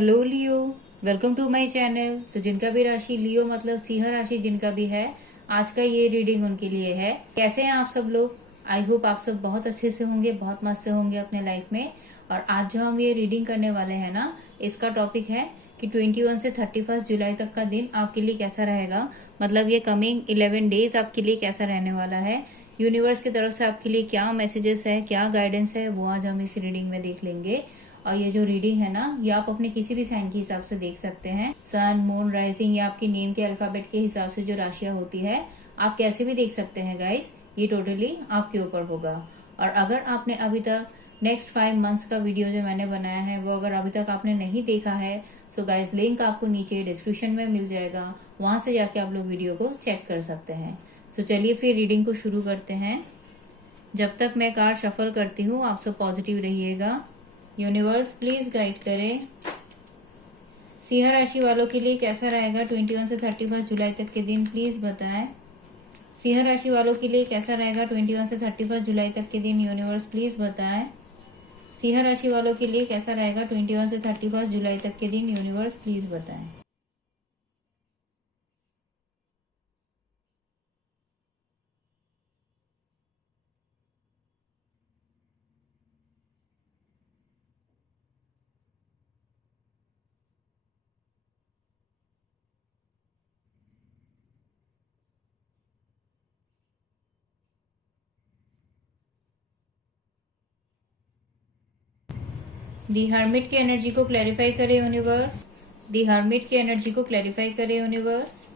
Hello Leo, welcome to my channel. तो जिनका भी राशि लियो मतलब सिंह राशि जिनका भी है, आज का ये रीडिंग उनके लिए है। कैसे हैं आप सब लोग? आई होप आप सब बहुत अच्छे से होंगे, बहुत मस्त से होंगे अपने लाइफ में। और आज जो हम ये रीडिंग करने वाले हैं ना, इसका टॉपिक है कि 21 से 31 जुलाई तक का दिन आपके लिए कैसा रहेगा। मतलब ये कमिंग 11 डेज आपके लिए कैसा रहने वाला है। यूनिवर्स की तरफ से आपके लिए क्या मैसेजेस है, क्या गाइडेंस है, वो आज हम इस रीडिंग में देख लेंगे। और ये जो रीडिंग है ना, ये आप अपने किसी भी साइन के हिसाब से देख सकते हैं। सन, मून, राइजिंग या आपके नेम के अल्फाबेट के हिसाब से जो राशियां होती है, आप कैसे भी देख सकते हैं गाइस। ये टोटली आपके ऊपर होगा। और अगर आपने अभी तक नेक्स्ट 5 मंथ्स का वीडियो जो मैंने बनाया है, वो अगर अभी तक आपने नहीं देखा है, सो गाइस लिंक आपको नीचे डिस्क्रिप्शन में मिल जाएगा, वहां से जाके आप लोग वीडियो को चेक कर सकते हैं। सो चलिए फिर रीडिंग को शुरू करते हैं। जब तक मैं कार्ड शफल करती हूँ, आप सब पॉजिटिव रहिएगा। यूनिवर्स प्लीज गाइड करें। सिंह राशि वालों के लिए कैसा रहेगा 21 से 31 जुलाई तक के दिन, प्लीज बताएं। सिंह राशि वालों के लिए कैसा रहेगा 21 से 31 जुलाई तक के दिन, यूनिवर्स प्लीज बताएं। सिंह राशि वालों के लिए कैसा रहेगा 21 से 31 जुलाई तक के दिन, यूनिवर्स प्लीज बताएं। दी हर्मिट की एनर्जी को क्लैरिफाई करे यूनिवर्स। दी हर्मिट की एनर्जी को क्लैरिफाई करे यूनिवर्स।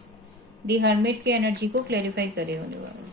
दी हर्मिट की एनर्जी को क्लैरिफाई करे universe.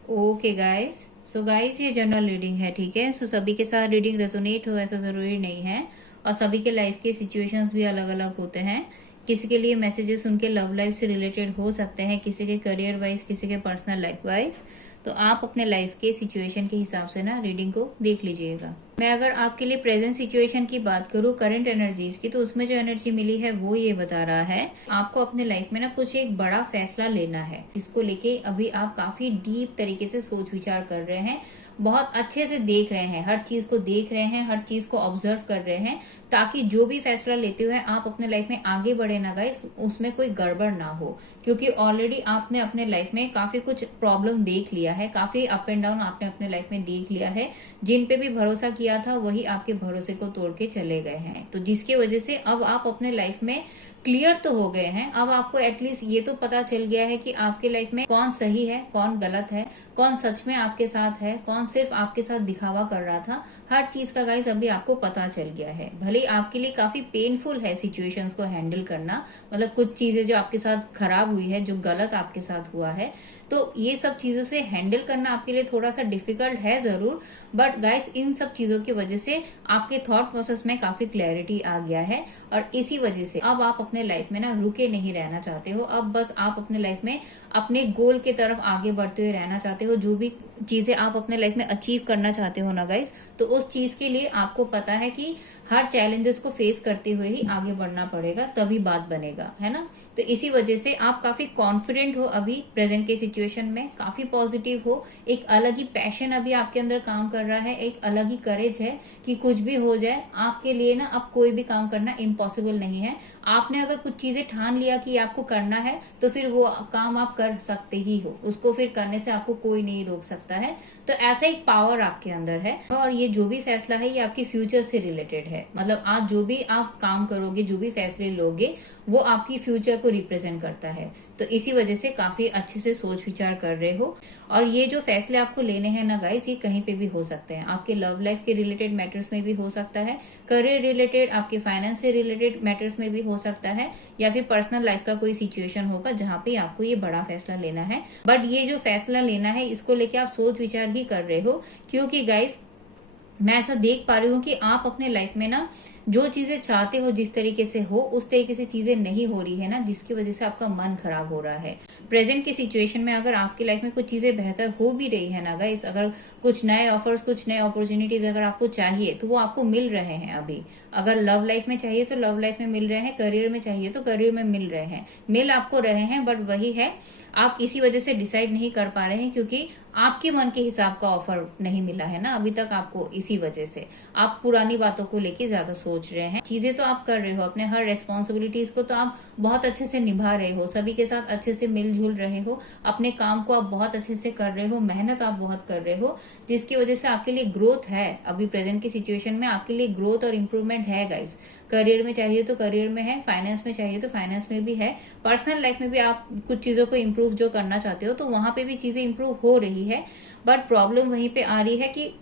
Okay guys, so guys ये जनरल रीडिंग है, ठीक है। सो सभी के साथ रीडिंग रेजोनेट हो ऐसा जरूरी नहीं है, और सभी के लाइफ के सिचुएशंस भी अलग अलग होते हैं। किसी के लिए मैसेजेस उनके लव लाइफ से रिलेटेड हो सकते हैं, किसी के करियर वाइज, किसी के पर्सनल लाइफ वाइज। तो आप अपने लाइफ के सिचुएशन के हिसाब से ना रीडिंग को देख लीजिएगा। मैं अगर आपके लिए प्रेजेंट सिचुएशन की बात करूँ, करंट एनर्जीज की, तो उसमें जो एनर्जी मिली है वो ये बता रहा है आपको अपने लाइफ में ना कुछ एक बड़ा फैसला लेना है। इसको लेके अभी आप काफी डीप तरीके से सोच विचार कर रहे हैं, बहुत अच्छे से देख रहे हैं, हर चीज को देख रहे हैं, हर चीज को ऑब्जर्व कर रहे हैं, ताकि जो भी फैसला लेते हुए आप अपने लाइफ में आगे बढ़े ना गाइस, उसमें कोई गड़बड़ ना हो। क्योंकि ऑलरेडी आपने अपने लाइफ में काफी कुछ प्रॉब्लम देख लिया है, काफी अप एंड डाउन आपने अपने लाइफ में देख लिया है। जिन पे भी भरोसा किया था वही आपके भरोसे को तोड़ के चले गए हैं। तो जिसकी वजह से अब आप अपने लाइफ में क्लियर तो हो गए हैं। अब आपको एटलीस्ट ये तो पता चल गया है कि आपके लाइफ में कौन सही है, कौन गलत है, कौन सच में आपके साथ है, कौन सिर्फ आपके साथ दिखावा कर रहा था। हर चीज का गाइस अभी आपको पता चल गया है। भले आपके लिए काफी पेनफुल है सिचुएशंस को हैंडल करना, मतलब कुछ चीजें जो आपके साथ खराब हुई है, जो गलत आपके साथ हुआ है, तो ये सब चीजों से हैंडल करना आपके लिए थोड़ा सा डिफिकल्ट है जरूर। बट गाइस इन सब चीजों की वजह से आपके थॉट प्रोसेस में काफी क्लैरिटी आ गया है, और इसी वजह से अब आप अपने लाइफ में ना रुके नहीं रहना चाहते हो। अब बस आप अपने लाइफ में अपने गोल की तरफ आगे बढ़ते हुए रहना चाहते हो। जो भी चीजें आप अपने लाइफ में अचीव करना चाहते हो ना गाइस, तो उस चीज के लिए आपको पता है कि हर चैलेंजेस को फेस करते हुए ही आगे बढ़ना पड़ेगा, तभी बात बनेगा, है ना। तो इसी वजह से आप काफी कॉन्फिडेंट हो अभी प्रेजेंट के सिचुएशन में, काफी पॉजिटिव हो। एक अलग ही पैशन अभी आपके अंदर काम कर रहा है, एक अलग ही करेज है कि कुछ भी हो जाए आपके लिए ना, अब कोई भी काम करना इम्पॉसिबल नहीं है। आपने अगर कुछ चीजें ठान लिया कि आपको करना है, तो फिर वो काम आप कर सकते ही हो, उसको फिर करने से आपको कोई नहीं रोक सकता है। तो ऐसा एक पावर आपके अंदर है, और ये जो भी फैसला है ये आपके फ्यूचर से रिलेटेड है। मतलब आज जो भी आप काम करोगे, जो भी फैसले लोगे, वो आपकी फ्यूचर को रिप्रेजेंट करता है। तो इसी वजह से काफी अच्छे से सोच विचार कर रहे हो। और ये जो फैसले आपको लेने हैं ना गाइस, ये कहीं पे भी हो सकते हैं। आपके लव लाइफ के रिलेटेड मैटर्स में भी हो सकता है, करियर रिलेटेड, आपके फाइनेंस से रिलेटेड मैटर्स में भी हो सकता है, या फिर पर्सनल लाइफ का कोई सिचुएशन होगा जहाँ पे आपको ये बड़ा फैसला लेना है। बट ये जो फैसला लेना है, इसको लेके आप सोच विचार ही कर रहे हो, क्योंकि गाइस मैं ऐसा देख पा रही हूँ कि आप अपने लाइफ में ना जो चीजें चाहते हो जिस तरीके से हो उस तरीके से चीजें नहीं हो रही है ना, जिसकी वजह से आपका मन खराब हो रहा है। प्रेजेंट की सिचुएशन में अगर आपकी लाइफ में कुछ चीजें बेहतर हो भी रही है ना गाइस, अगर कुछ नए ऑफर्स, कुछ नए अपॉर्चुनिटीज अगर आपको चाहिए तो वो आपको मिल रहे हैं अभी। अगर लव लाइफ में चाहिए तो लव लाइफ में मिल रहे हैं, करियर में चाहिए तो करियर में मिल रहे हैं, मिल आपको रहे हैं। बट वही है, आप इसी वजह से डिसाइड नहीं कर पा रहे हैं क्योंकि आपके मन के हिसाब का ऑफर नहीं मिला है ना अभी तक आपको। इसी वजह से आप पुरानी बातों को लेके ज्यादा सोच रहे हैं। चीजें तो आप कर रहे हो, अपने हर रेस्पॉन्सिबिलिटीज को तो आप बहुत अच्छे से निभा रहे हो, सभी के साथ अच्छे से मिलजुल रहे हो, अपने काम को आप बहुत अच्छे से कर रहे हो, मेहनत आप बहुत कर रहे हो, जिसकी वजह से आपके लिए ग्रोथ है। अभी प्रेजेंट की सिचुएशन में आपके लिए ग्रोथ और इम्प्रूवमेंट है गाइस। करियर में चाहिए तो करियर में है, फाइनेंस में चाहिए तो फाइनेंस में भी है, पर्सनल लाइफ में भी आप कुछ चीजों को इम्प्रूव जो करना चाहते हो तो वहां पे भी चीजें इम्प्रूव हो रही है। बट प्रॉब्लम वहीं पे आ रही है कि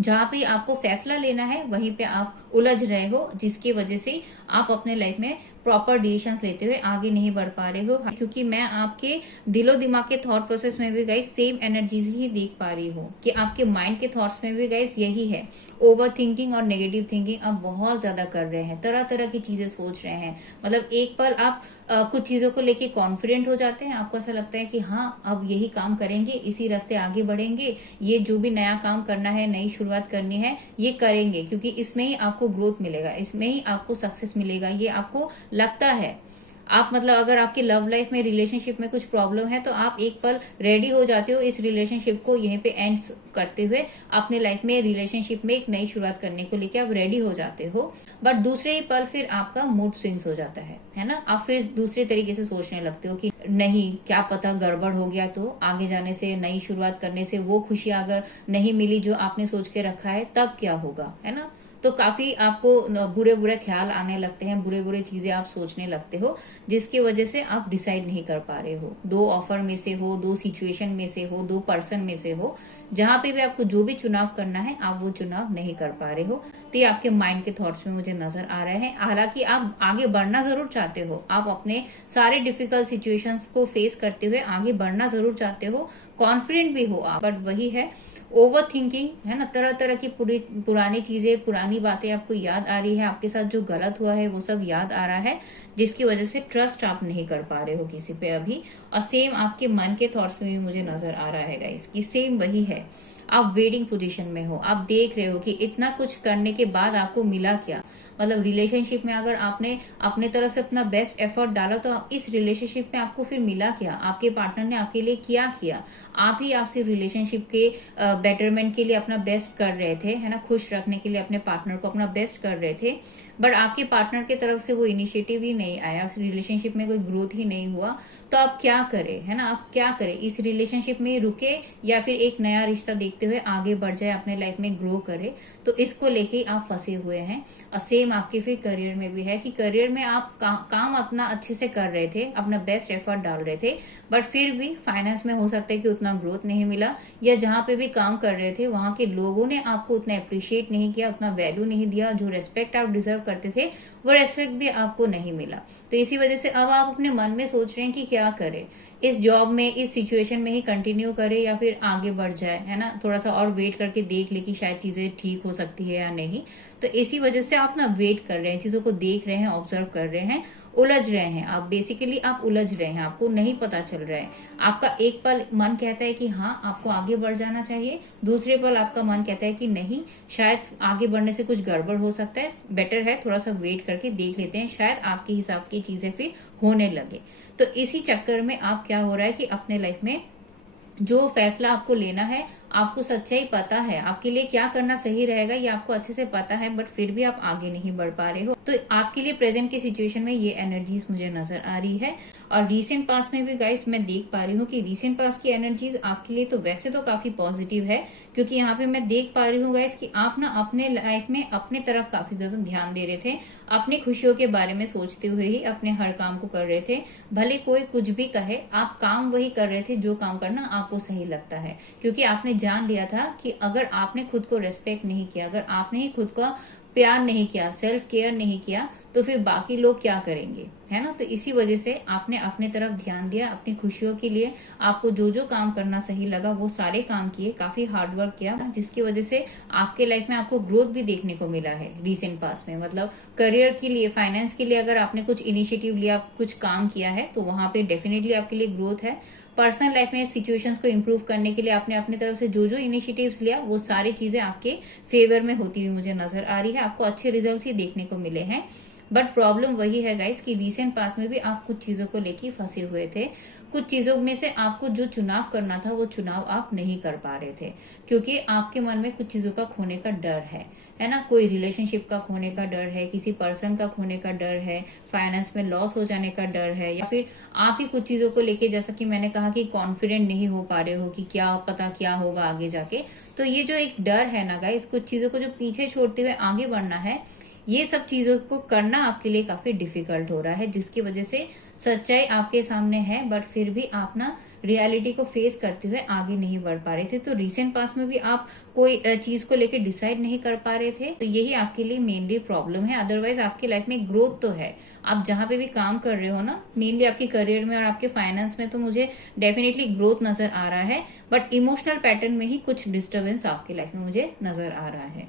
जहाँ पे आपको फैसला लेना है वहीं पे आप उलझ रहे हो, जिसकी वजह से आप अपने लाइफ में प्रॉपर डिसीजंस लेते हुए आगे नहीं बढ़ पा रहे हो। क्योंकि मैं आपके दिलो दिमाग के थॉट प्रोसेस में भी गाइस सेम एनर्जीज ही देख पा रही हूँ कि आपके माइंड के थॉट्स में भी गाइस यही है, ओवर थिंकिंग और नेगेटिव थिंकिंग आप बहुत ज्यादा कर रहे हैं, तरह तरह की चीजें सोच रहे हैं। मतलब एक पल आप कुछ चीजों को लेके कॉन्फिडेंट हो जाते हैं, आपको ऐसा लगता है कि हाँ अब यही काम करेंगे, इसी रास्ते आगे बढ़ेंगे, ये जो भी नया काम करना है, नई शुरुआत करनी है ये करेंगे क्योंकि इसमें ही आपको ग्रोथ मिलेगा, इसमें ही आपको सक्सेस मिलेगा, ये आपको लगता है। आप मतलब अगर आपकी लव लाइफ में, रिलेशनशिप में कुछ प्रॉब्लम है तो आप एक पल रेडी हो जाते हो इस रिलेशनशिप को यहीं पे एंड करते हुए अपने लाइफ में रिलेशनशिप में एक नई शुरुआत करने को लेके आप रेडी हो जाते हो। बट दूसरे ही पल फिर आपका मूड स्विंग्स हो जाता है ना। आप फिर दूसरे तरीके से सोचने लगते हो कि नहीं, क्या पता गड़बड़ हो गया तो आगे जाने से, नई शुरुआत करने से वो खुशियां अगर नहीं मिली जो आपने सोच के रखा है तब क्या होगा, है ना। तो काफी आपको बुरे बुरे ख्याल आने लगते हैं, बुरे बुरे चीजें आप सोचने लगते हो, जिसकी वजह से आप डिसाइड नहीं कर पा रहे हो। दो ऑफर में से हो, दो सिचुएशन में से हो, दो पर्सन में से हो, जहां पे भी आपको जो भी चुनाव करना है आप वो चुनाव नहीं कर पा रहे हो। तो ये आपके माइंड के थॉट्स में मुझे नजर आ रहे हैं। हालांकि आप आगे बढ़ना जरूर चाहते हो, आप अपने सारे डिफिकल्ट सिचुएशंस को फेस करते हुए आगे बढ़ना जरूर चाहते हो, कॉन्फिडेंट भी हो आप। बट वही है, ओवर थिंकिंग है ना, तरह तरह की पुरानी चीजें, पुरानी बातें आपको याद आ रही है, आपके साथ जो गलत हुआ है वो सब याद आ रहा है, जिसकी वजह से ट्रस्ट आप नहीं कर पा रहे हो किसी पे अभी। और सेम आपके मन के थॉट्स में भी मुझे नजर आ रहा है गाइस कि सेम वही है। आप वेटिंग पोजीशन में हो, आप देख रहे हो कि इतना कुछ करने के बाद आपको मिला क्या। मतलब रिलेशनशिप में अगर आपने अपने तरफ से अपना बेस्ट एफर्ट डाला तो इस रिलेशनशिप में आपको फिर मिला क्या, आपके पार्टनर ने आपके लिए क्या किया। आप ही आप सिर्फ रिलेशनशिप के बेटरमेंट के लिए अपना बेस्ट कर रहे थे, है ना, खुश रखने के लिए अपने पार्टनर को अपना बेस्ट कर रहे थे, बट आपके पार्टनर की तरफ से वो इनिशिएटिव ही नहीं आया, रिलेशनशिप में कोई ग्रोथ ही नहीं हुआ। तो आप क्या करें, है ना, आप क्या करें, इस रिलेशनशिप में रुके या फिर एक नया रिश्ता देखते हुए आगे बढ़ जाए, अपने लाइफ में ग्रो करे। तो इसको लेके आप फंसे हुए हैं। और सेम आपके फिर करियर में भी है कि करियर में आप काम अपना अच्छे से कर रहे थे, अपना बेस्ट एफर्ट डाल रहे थे, बट फिर भी फाइनेंस में हो सकता है कि उतना ग्रोथ नहीं मिला, या जहां पे भी काम कर रहे थे वहां के लोगों ने आपको उतना अप्रिशिएट नहीं किया, उतना वैल्यू नहीं दिया, जो रेस्पेक्ट आप डिजर्व करते थे वो रेस्पेक्ट भी आपको नहीं मिला। तो इसी वजह से अब आप अपने मन में सोच रहे हैं कि क्या करें, इस जॉब में, इस सिचुएशन में ही कंटिन्यू करे या फिर आगे बढ़ जाए, है ना, थोड़ा सा और वेट करके देख ले कि शायद चीजें ठीक हो सकती है या नहीं। तो इसी वजह से आप ना वेट कर रहे हैं, चीजों को देख रहे हैं, ऑब्जर्व कर रहे हैं, उलझ रहे हैं आप। बेसिकली आप उलझ रहे हैं, आपको नहीं पता चल रहा है। आपका एक पल मन कहता है कि हाँ आपको आगे बढ़ जाना चाहिए, दूसरे पल आपका मन कहता है कि नहीं, शायद आगे बढ़ने से कुछ गड़बड़ हो सकता है, बेटर है थोड़ा सा वेट करके देख लेते हैं, शायद आपके हिसाब की चीजें फिर होने लगे। तो इसी चक्कर में आप क्या हो रहा है कि अपने लाइफ में जो फैसला आपको लेना है, आपको सच्चाई पता है, आपके लिए क्या करना सही रहेगा ये आपको अच्छे से पता है, बट फिर भी आप आगे नहीं बढ़ पा रहे हो। तो आपके लिए प्रेजेंट की सिचुएशन में ये एनर्जीज मुझे नजर आ रही है। और रीसेंट पास में भी गाइस मैं देख पा रही हूँ कि रीसेंट पास की एनर्जीज आपके लिए तो वैसे तो काफी पॉजिटिव है, क्योंकि यहाँ पे मैं देख पा रही हूँ गाइस कि आप ना अपने लाइफ में अपने तरफ काफी ज्यादा ध्यान दे रहे थे, अपनी खुशियों के बारे में सोचते हुए ही अपने हर काम को कर रहे थे। भले कोई कुछ भी कहे, आप काम वही कर रहे थे जो काम करना आपको सही लगता है, क्योंकि आपने जान लिया था कि अगर आपने खुद को रेस्पेक्ट नहीं किया, अगर आपने ही खुद का प्यार नहीं किया, सेल्फ केयर नहीं किया, तो फिर बाकी लोग क्या करेंगे, है ना। तो इसी वजह से आपने अपने तरफ ध्यान दिया, अपनी खुशियों के लिए आपको जो जो काम करना सही लगा वो सारे काम किए, काफी हार्डवर्क किया, जिसकी वजह से आपके लाइफ में आपको ग्रोथ भी देखने को मिला है रिसेंट पास में। मतलब करियर के लिए, फाइनेंस के लिए अगर आपने कुछ इनिशिएटिव लिया, कुछ काम किया है, तो वहां पे डेफिनेटली आपके लिए ग्रोथ है। पर्सनल लाइफ में सिचुएशंस को इम्प्रूव करने के लिए आपने अपनी तरफ से जो जो इनिशिएटिव्स लिया, वो सारी चीजें आपके फेवर में होती हुई मुझे नजर आ रही है। आपको अच्छे रिजल्ट्स ही देखने को मिले हैं। बट प्रॉब्लम वही है गाइस कि रिसेंट पास में भी आप कुछ चीजों को लेके फंसे हुए थे। कुछ चीजों में से आपको जो चुनाव करना था वो चुनाव आप नहीं कर पा रहे थे, क्योंकि आपके मन में कुछ चीजों का खोने का डर है ना। कोई रिलेशनशिप का खोने का डर है, किसी पर्सन का खोने का डर है, फाइनेंस में लॉस हो जाने का डर है, या फिर आप ही कुछ चीजों को लेके, जैसा कि मैंने कहा कि कॉन्फिडेंट नहीं हो पा रहे हो कि क्या पता क्या होगा आगे जाके। तो ये जो एक डर है ना गाइस, कुछ चीजों को जो पीछे छोड़ते हुए आगे बढ़ना है, ये सब चीजों को करना आपके लिए काफी डिफिकल्ट हो रहा है, जिसकी वजह से सच्चाई आपके सामने है, बट फिर भी आप ना रियलिटी को फेस करते हुए आगे नहीं बढ़ पा रहे थे। तो रिसेंट पास में भी आप कोई चीज को लेकर डिसाइड नहीं कर पा रहे थे, तो यही आपके लिए मेनली प्रॉब्लम है। अदरवाइज आपकी लाइफ में ग्रोथ तो है। आप जहां पे भी काम कर रहे हो ना, मेनली आपके करियर में और आपके फाइनेंस में, तो मुझे डेफिनेटली ग्रोथ नजर आ रहा है, बट इमोशनल पैटर्न में ही कुछ डिस्टर्बेंस आपकी लाइफ में मुझे नजर आ रहा है।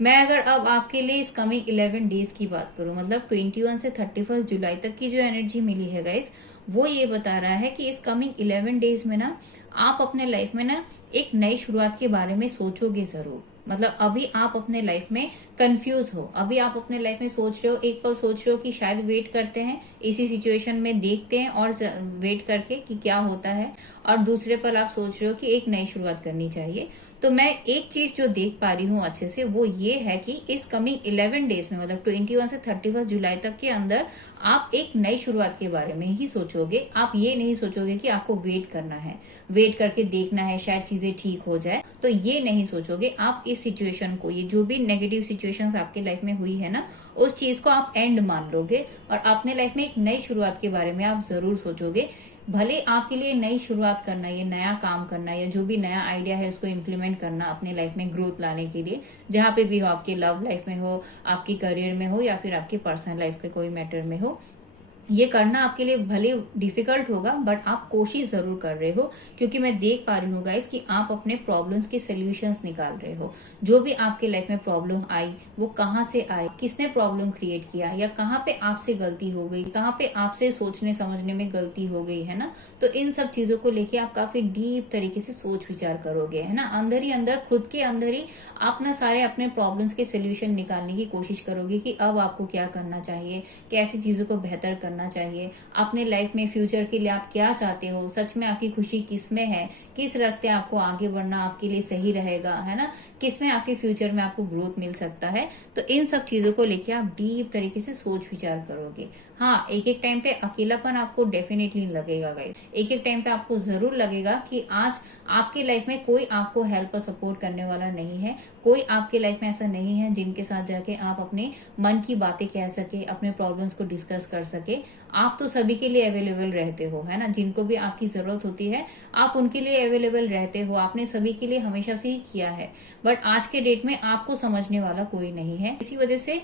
मैं अगर अब आपके लिए इस कमिंग 11 डेज की बात करूं, मतलब 21 से 31 जुलाई तक की जो एनर्जी मिली है गाइस, वो ये बता रहा है कि इस कमिंग 11 डेज में ना आप अपने लाइफ में ना एक नई शुरुआत के बारे में सोचोगे जरूर। मतलब अभी आप अपने लाइफ में कंफ्यूज हो, अभी आप अपने लाइफ में सोच रहे हो, एक पल सोच रहे हो कि शायद वेट करते हैं, इसी सिचुएशन में देखते हैं और वेट करके कि क्या होता है, और दूसरे पल आप सोच रहे हो कि एक नई शुरुआत करनी चाहिए। तो मैं एक चीज जो देख पा रही हूँ अच्छे से, वो ये है कि इस कमिंग 11 डेज में, मतलब 21 से 31 जुलाई तक के अंदर आप एक नई शुरुआत के बारे में ही सोचोगे। आप ये नहीं सोचोगे कि आपको वेट करना है, वेट करके देखना है शायद चीजें ठीक हो जाए, तो ये नहीं सोचोगे। आप इस सिचुएशन को, ये जो भी नेगेटिव सिचुएशंस आपकी लाइफ में हुई है ना, उस चीज को आप एंड मान लोगे और अपने लाइफ में एक नई शुरुआत के बारे में आप जरूर सोचोगे। भले आपके लिए नई शुरुआत करना, ये नया काम करना, या जो भी नया आइडिया है उसको इम्प्लीमेंट करना अपने लाइफ में ग्रोथ लाने के लिए, जहां पे भी हो, आपके लव लाइफ में हो, आपकी करियर में हो, या फिर आपकी पर्सनल लाइफ के कोई मैटर में हो, ये करना आपके लिए भले डिफिकल्ट होगा, बट आप कोशिश जरूर कर रहे हो। क्योंकि मैं देख पा रही हूँ गाइस कि आप अपने प्रॉब्लम्स के सोल्यूशंस निकाल रहे हो। जो भी आपके लाइफ में प्रॉब्लम आई, वो कहाँ से आई, किसने प्रॉब्लम क्रिएट किया, या कहाँ पे आपसे गलती हो गई, कहाँ पे आपसे सोचने समझने में गलती हो गई, है ना। तो इन सब चीजों को लेके आप काफी डीप तरीके से सोच विचार करोगे, है ना। अंदर ही अंदर, खुद के अंदर ही आप ना सारे अपने प्रॉब्लम्स के सोल्यूशन निकालने की कोशिश करोगे कि अब आपको क्या करना चाहिए, कैसी चीजों को बेहतर करना चाहिए, अपने लाइफ में फ्यूचर के लिए आप क्या चाहते हो, सच में आपकी खुशी किस में है, किस रास्ते आपको आगे बढ़ना आपके लिए सही रहेगा, है ना, किस में आपके फ्यूचर में आपको ग्रोथ मिल सकता है। तो इन सब चीजों को लेके आप डीप तरीके से सोच विचार करोगे। हाँ, एक एक टाइम पे अकेलापन आपको डेफिनेटली लगेगा गाइस। एक एक टाइम पे आपको जरूर लगेगा कि आज आपके लाइफ में कोई आपको हेल्प और सपोर्ट करने वाला नहीं है। कोई आपके लाइफ में ऐसा नहीं है जिनके साथ जाके आप अपने मन की बातें कह सके, अपने प्रॉब्लम्स को डिस्कस कर सके। आप तो सभी के लिए अवेलेबल रहते हो, है ना। जिनको भी आपकी जरूरत होती है आप उनके लिए अवेलेबल रहते हो। आपने सभी के लिए हमेशा से ही किया है, बट आज के डेट में आपको समझने वाला कोई नहीं है। इसी वजह से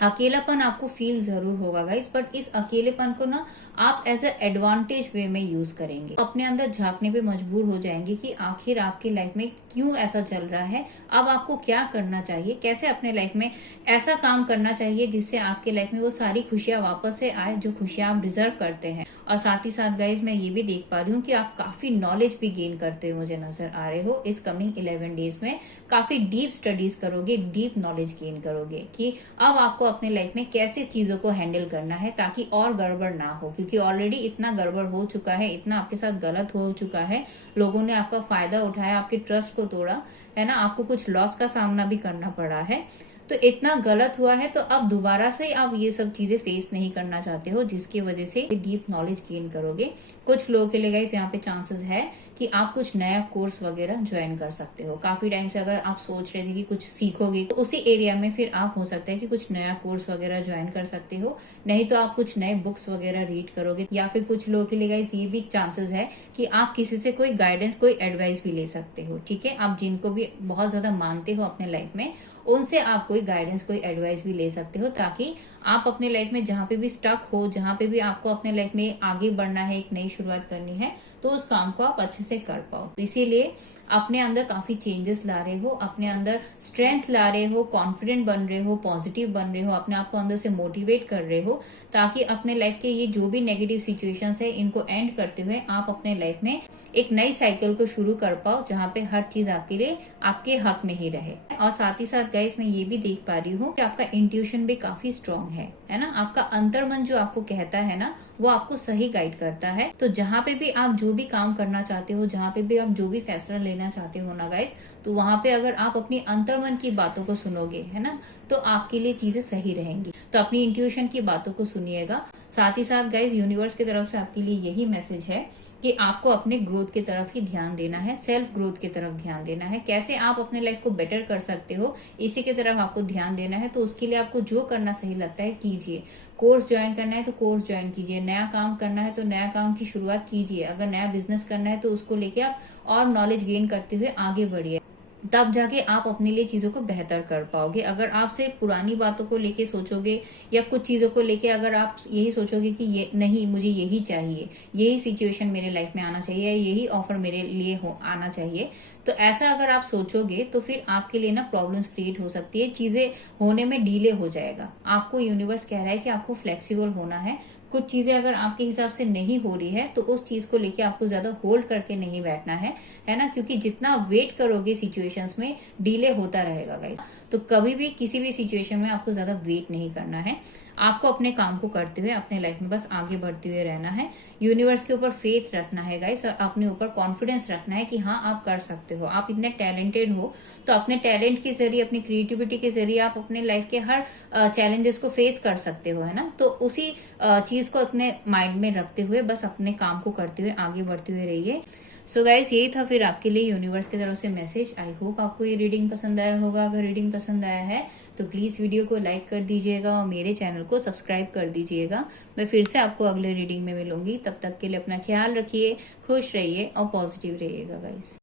अकेलापन आपको फील जरूर होगा गाइस, बट इस अकेलेपन को ना आप एज ए एडवांटेज वे में यूज करेंगे। अपने अंदर झांकने पे मजबूर हो जाएंगे कि आखिर आपकी लाइफ में क्यों ऐसा चल रहा है, अब आपको क्या करना चाहिए, कैसे अपने लाइफ में ऐसा काम करना चाहिए जिससे आपके लाइफ में वो सारी खुशियां वापस से आए जो खुशियां आप डिजर्व करते हैं। और साथ ही साथ गाइज मैं ये भी देख पा रही हूँ कि आप काफी नॉलेज भी गेन करते हुए मुझे नजर आ रहे हो। इस कमिंग 11 डेज में काफी डीप स्टडीज करोगे, डीप नॉलेज गेन करोगे कि अब आपको अपने लाइफ में कैसे चीजों को हैंडल करना है ताकि और गड़बड़ ना हो। क्योंकि ऑलरेडी इतना गड़बड़ हो चुका है, इतना आपके साथ गलत हो चुका है, लोगों ने आपका फायदा उठाया, आपके ट्रस्ट को तोड़ा, है ना, आपको कुछ लॉस का सामना भी करना पड़ा है। तो इतना गलत हुआ है, तो अब दोबारा से आप ये सब चीजें फेस नहीं करना चाहते हो, जिसकी वजह से डीप नॉलेज गेन करोगे। कुछ लोगों के लिए गाइस यहाँ पे चांसेस है कि आप कुछ नया कोर्स वगैरह ज्वाइन कर सकते हो। काफी टाइम से अगर आप सोच रहे थे कि कुछ सीखोगे, तो उसी एरिया में फिर आप हो सकता है कि कुछ नया कोर्स वगैरह ज्वाइन कर सकते हो। नहीं तो आप कुछ नए बुक्स वगैरह रीड करोगे, या फिर कुछ लोगों के लिए गाइस ये भी चांसेस है कि आप किसी से कोई गाइडेंस, कोई एडवाइस भी ले सकते हो। ठीक है, आप जिनको भी बहुत ज्यादा मानते हो अपने लाइफ में, उनसे आप कोई कोई गाइडेंस, कोई एडवाइस भी ले सकते हो, ताकि आप अपने लाइफ में जहाँ पे भी स्टक हो, जहाँ पे भी आपको अपने लाइफ में आगे बढ़ना है, एक नई शुरुआत करनी है, तो उस काम को आप अच्छे से कर पाओ। इसीलिए अपने अंदर काफी चेंजेस ला रहे हो, अपने अंदर स्ट्रेंथ ला रहे हो, कॉन्फिडेंट बन रहे हो, पॉजिटिव बन रहे हो, अपने आप को अंदर से मोटिवेट कर रहे हो, ताकि अपने लाइफ के ये जो भी नेगेटिव सिचुएशंस है इनको एंड करते हुए आप अपने लाइफ में एक नई साइकिल को शुरू कर पाओ, जहाँ पे हर चीज आपके लिए आपके हक में ही रहे। और साथ ही साथ गाइस मैं ये भी देख पा रही हूँ कि आपका इंट्यूशन भी काफी स्ट्रांग है ना। आपका अंतर्मन जो आपको कहता है ना, वो आपको सही गाइड करता है। तो जहाँ पे भी आप जो भी काम करना चाहते हो, जहाँ पे भी आप जो भी फैसला लेना चाहते हो ना गाइस, तो वहां पे अगर आप अपनी अंतर्मन की बातों को सुनोगे, है ना, तो आपके लिए चीजें सही रहेंगी। तो अपनी इंट्यूशन की बातों को सुनिएगा। साथ ही साथ गाइस यूनिवर्स की तरफ से आपके लिए यही मैसेज है कि आपको अपने ग्रोथ की तरफ ही ध्यान देना है, सेल्फ ग्रोथ की तरफ ध्यान देना है। कैसे आप अपने लाइफ को बेटर कर सकते हो, इसी की तरफ आपको ध्यान देना है। तो उसके लिए आपको जो करना सही लगता है कीजिए। कोर्स ज्वाइन करना है तो कोर्स ज्वाइन कीजिए, नया काम करना है तो नया काम की शुरुआत कीजिए, अगर नया बिजनेस करना है तो उसको लेके आप और नॉलेज गेन करते हुए आगे बढ़िए, तब जाके आप अपने लिए चीजों को बेहतर कर पाओगे। अगर आप सिर्फ पुरानी बातों को लेके सोचोगे या कुछ चीजों को लेके अगर आप यही सोचोगे कि ये नहीं, मुझे यही चाहिए, यही सिचुएशन मेरे लाइफ में आना चाहिए, यही ऑफर मेरे लिए आना चाहिए, तो ऐसा अगर आप सोचोगे तो फिर आपके लिए ना प्रॉब्लम्स क्रिएट हो सकती है, चीजें होने में डिले हो जाएगा। आपको यूनिवर्स कह रहा है कि आपको फ्लेक्सिबल होना है। कुछ चीजें अगर आपके हिसाब से नहीं हो रही है तो उस चीज को लेके आपको ज्यादा होल्ड करके नहीं बैठना है ना, क्योंकि जितना वेट करोगे सिचुएशंस में डिले होता रहेगा गाइस। तो कभी भी किसी भी सिचुएशन में आपको ज्यादा वेट नहीं करना है, आपको अपने काम को करते हुए अपने लाइफ में बस आगे बढ़ते हुए रहना है। यूनिवर्स के ऊपर फेथ रखना है गाइस, और अपने ऊपर कॉन्फिडेंस रखना है कि हाँ आप कर सकते हो, आप इतने टैलेंटेड हो। तो अपने टैलेंट के जरिए, अपनी क्रिएटिविटी के जरिए आप अपने लाइफ के हर चैलेंजेस को फेस कर सकते हो, है ना। तो उसी चीज को अपने माइंड में रखते हुए बस अपने काम को करते हुए आगे बढ़ते हुए रहिए। सो गाइस यही था फिर आपके लिए यूनिवर्स की तरफ से मैसेज। आई होप आपको ये रीडिंग पसंद आया होगा। अगर रीडिंग पसंद आया है तो प्लीज वीडियो को लाइक कर दीजिएगा और मेरे चैनल को सब्सक्राइब कर दीजिएगा। मैं फिर से आपको अगले रीडिंग में मिलूंगी, तब तक के लिए अपना ख्याल रखिए, खुश रहिए और पॉजिटिव रहिएगा गाइस।